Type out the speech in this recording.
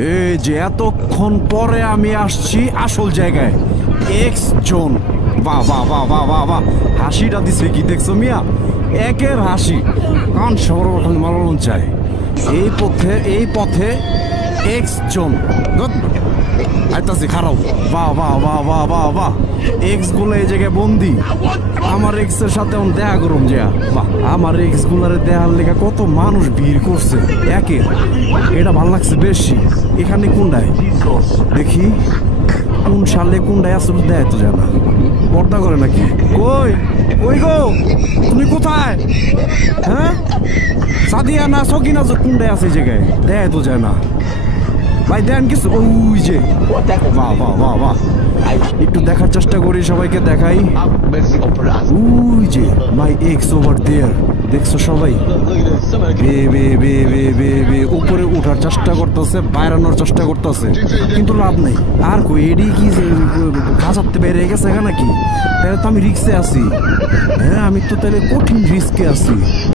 এই যে এতক্ষণ পরে আমি আসছি আসল জায়গায়, এক্স জোন। বাহ বাহ বাহ বাহ বাহ বাহ, হাসিটা দিছে কি দেখছো মিয়া? একের হাসি কান সর্বরকম মালন চায়। এই পথে এক্স জোন আইতাছি, খারাপ। বাহ বাহ বাহ বাহ বাহ বাহ, এক্স গুলো এই জায়গায় বন্দি। আমার এক্স এর সাথে দেখা করুম যে বাহ, আমার এক্স গুলারে দেখার লেখা কত মানুষ ভিড় করছে। একের এটা ভাল লাগছে বেশি। এখানে কোনটায় দেখি, কোন সালে কোনটায় আসলে দেয় তো জানা, পর্দা করে নাকি? কই কই গো, তুমি কোথায়? হ্যাঁ, সাদিয়া না সকিনা কোনটায় আছে এই জায়গায়? দেয় তো যায় না ভাই, দেন কিছু। ওই যে বাহ বাহ বাহ বাহ, একটু দেখার চেষ্টা করি, সবাইকে দেখাই। ওই যে মাই এক্স ওভার দেয়ার, দেখছো সবাই? বে বে বে বে বে বে উপরে ওঠার চেষ্টা করতেছে, বাইরানোর চেষ্টা করতেছে, কিন্তু লাভ নেই। আর কই এডি কি খাঁচাতে বেড়ে গেছে নাকি? তাহলে তো আমি রিস্কে আছি। হ্যাঁ, আমি তো তাহলে কঠিন রিস্কে আছি।